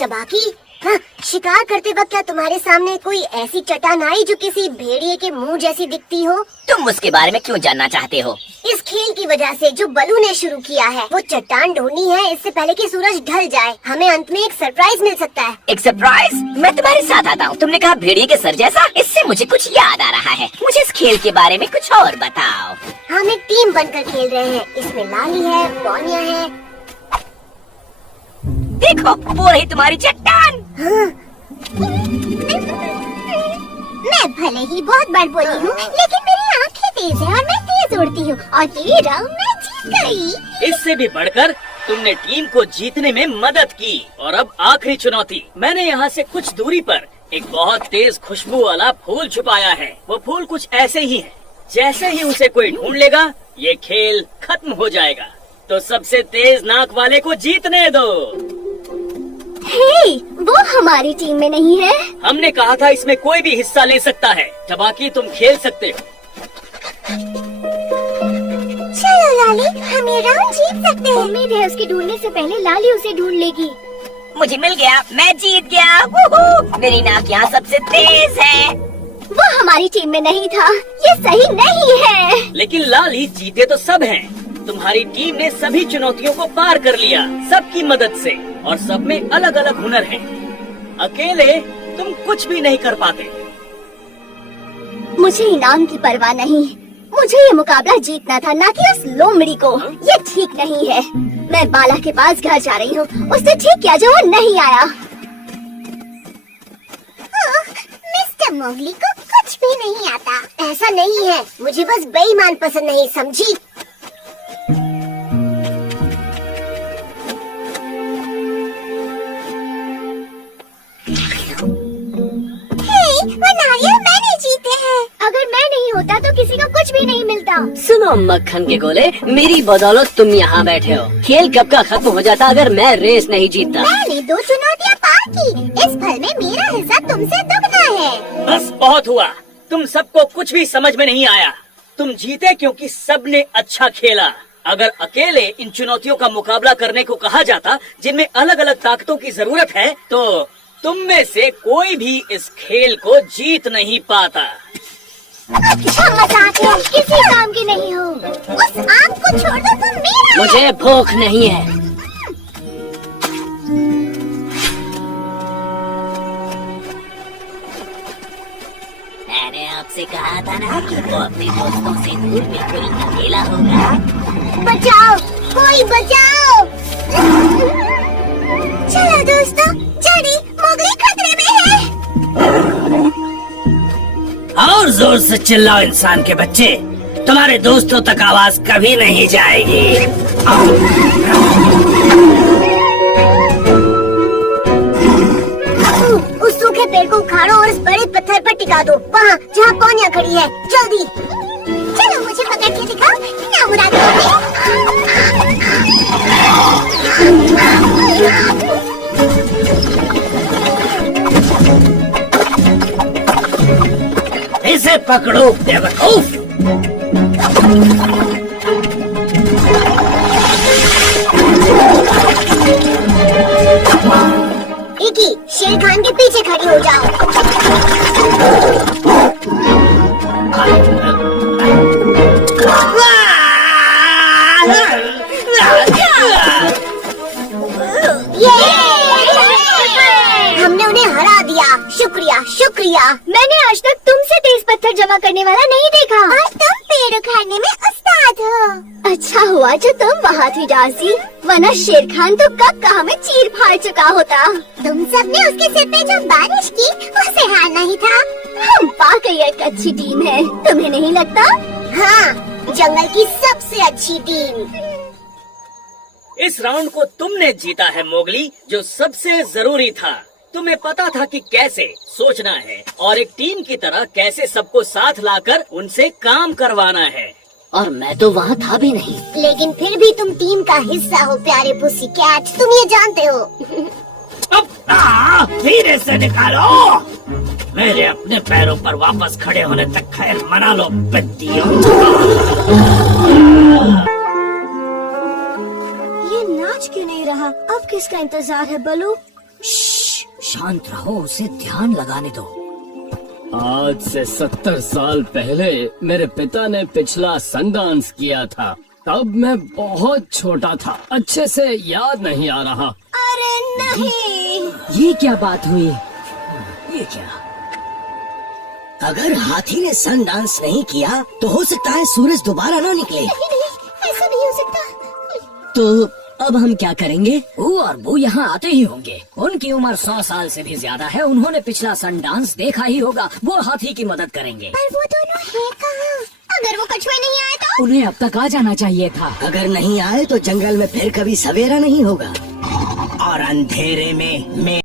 तबाकी। हाँ, शिकार करते वक्त क्या तुम्हारे सामने कोई ऐसी चट्टान आई जो किसी भेड़िए के मुंह जैसी दिखती हो? तुम उसके बारे में क्यों जानना चाहते हो? इस खेल की वजह से जो बलू ने शुरू किया है, वो चट्टान ढूंढनी है इससे पहले कि सूरज ढल जाए। हमें अंत में एक सरप्राइज मिल सकता है। एक सरप्राइज? मैं तुम्हारे साथ आता हूँ। तुमने कहा भेड़िए के सर जैसा, इससे मुझे कुछ याद आ रहा है। मुझे इस खेल के बारे में कुछ और बताओ। हम एक टीम बनकर खेल रहे हैं। इसमें लाली है, बोनिया है। देखो, वो रही तुम्हारी चट्टान। हाँ। मैं भले ही बहुत बड़ बोली हूँ, लेकिन मेरी आंखें तेज है और मैं तेज उड़ती हूँ और ये राउंड मैं जीत गई। इससे भी बढ़कर तुमने टीम को जीतने में मदद की। और अब आखिरी चुनौती। मैंने यहाँ से कुछ दूरी पर एक बहुत तेज खुशबू वाला फूल छुपाया है। वो फूल कुछ ऐसे ही है। जैसे ही उसे कोई ढूंढ लेगा, ये खेल खत्म हो जाएगा। तो सबसे तेज नाक वाले को जीतने दो। हे, वो हमारी टीम में नहीं है। हमने कहा था इसमें कोई भी हिस्सा ले सकता है। तबाकी, तुम खेल सकते हो। चलो लाली, हम ये राउंड जीत सकते हैं। उम्मीद है उसके ढूंढने से पहले लाली उसे ढूंढ लेगी। मुझे मिल गया, मैं जीत गया। वूहू! मेरी नाक यहाँ सबसे तेज है। वो हमारी टीम में नहीं था, ये सही नहीं है। लेकिन लाली, जीते तो सब हैं। तुम्हारी टीम ने सभी चुनौतियों को पार कर लिया, सबकी मदद से। और सब में अलग अलग हुनर हैं। अकेले तुम कुछ भी नहीं कर पाते। मुझे इनाम की परवाह नहीं। मुझे ये मुकाबला जीतना था, ना कि उस लोमड़ी को। ये ठीक नहीं है। मैं बाला के पास घर जा रही हूँ। उसने ठीक किया जो वो नहीं आया। मिस्टर मोगली को कुछ भी नहीं आता। ऐसा नहीं है, मुझे बस बेईमान पसंद नहीं, समझी? मैंने जीते हैं। अगर मैं नहीं होता तो किसी को कुछ भी नहीं मिलता। सुनो मक्खन के गोले, मेरी बदौलत तुम यहाँ बैठे हो। खेल कब का खत्म हो जाता अगर मैं रेस नहीं जीतता। मैंने 2 चुनौतियाँ पार की। इस फल में मेरा हिस्सा तुमसे दुगना है। बस बहुत हुआ। तुम सबको कुछ भी समझ में नहीं आया। तुम जीते क्योंकि सबने अच्छा खेला। अगर अकेले इन चुनौतियों का मुकाबला करने को कहा जाता, जिनमें अलग अलग ताकतों की जरूरत है, तो तुम में से कोई भी इस खेल को जीत नहीं पाता। अच्छा मजाक है, किसी काम की नहीं हो। उस आम को छोड़ दो, तुम मेरा। मुझे भूख नहीं है। मैंने आपसे कहा था ना कि वो अपने दोस्तों से दूर बिल्कुल अकेला होगा। बचाओ, कोई बचाओ। चलो दोस्तों, जल्दी, मोगली खतरे में है। और जोर से चिल्लाओ इंसान के बच्चे। तुम्हारे दोस्तों तक आवाज कभी नहीं जाएगी। उस सूखे पेड़ को उखाड़ो और उस बड़े पत्थर पर टिका दो, वहाँ जहाँ पोनिया खड़ी है। जल्दी चलो, मुझे पकड़ के दिखाओ ना मुराद। इसे पकड़ो बेवकूफ। इकी, शेर खान के पीछे खड़ी हो जाओ। हमने उन्हें हरा दिया। शुक्रिया शुक्रिया। मैंने आज तक तुमसे तेज पत्थर जमा करने वाला नहीं देखा। और तुम पेड़ उखाड़ने में उस्ताद हो। अच्छा हुआ जो तुम वहाँ थी डार्सी, वरना शेर खान तो कब का हमें चीर फाड़ चुका होता। तुम सबने उसके सिर पे जो बारिश की, उसे हारना ही था। हम वाकई एक अच्छी टीम है, तुम्हें नहीं लगता? हाँ, जंगल की सबसे अच्छी टीम। इस राउंड को तुमने जीता है मोगली, जो सबसे जरूरी था। तुम्हें पता था कि कैसे सोचना है और एक टीम की तरह कैसे सबको साथ लाकर उनसे काम करवाना है। और मैं तो वहाँ था भी नहीं। लेकिन फिर भी तुम टीम का हिस्सा हो प्यारे पुसी कैट, तुम ये जानते हो। अब धीरे से निकालो। मेरे अपने पैरों पर वापस खड़े होने तक खैर मना लो बद्दियों। ये नाच क्यों नहीं रहा? अब किसका इंतजार है बलू? शांत रहो, उसे ध्यान लगाने दो। आज से 70 साल पहले मेरे पिता ने पिछला सन डांस किया था। तब मैं बहुत छोटा था, अच्छे से याद नहीं आ रहा। अरे नहीं, ये क्या बात हुई? ये क्या? अगर हाथी ने सन डांस नहीं किया तो हो सकता है सूरज दोबारा ना निकले। नहीं, ऐसा नहीं हो सकता। तो अब हम क्या करेंगे? वो और वो यहाँ आते ही होंगे। उनकी उम्र 100 साल से भी ज्यादा है। उन्होंने पिछला सन डांस देखा ही होगा। वो हाथी की मदद करेंगे। पर वो दोनों हैं कहाँ? अगर वो कछुए नहीं आए तो? उन्हें अब तक आ जाना चाहिए था। अगर नहीं आए तो जंगल में फिर कभी सवेरा नहीं होगा और अंधेरे में मैं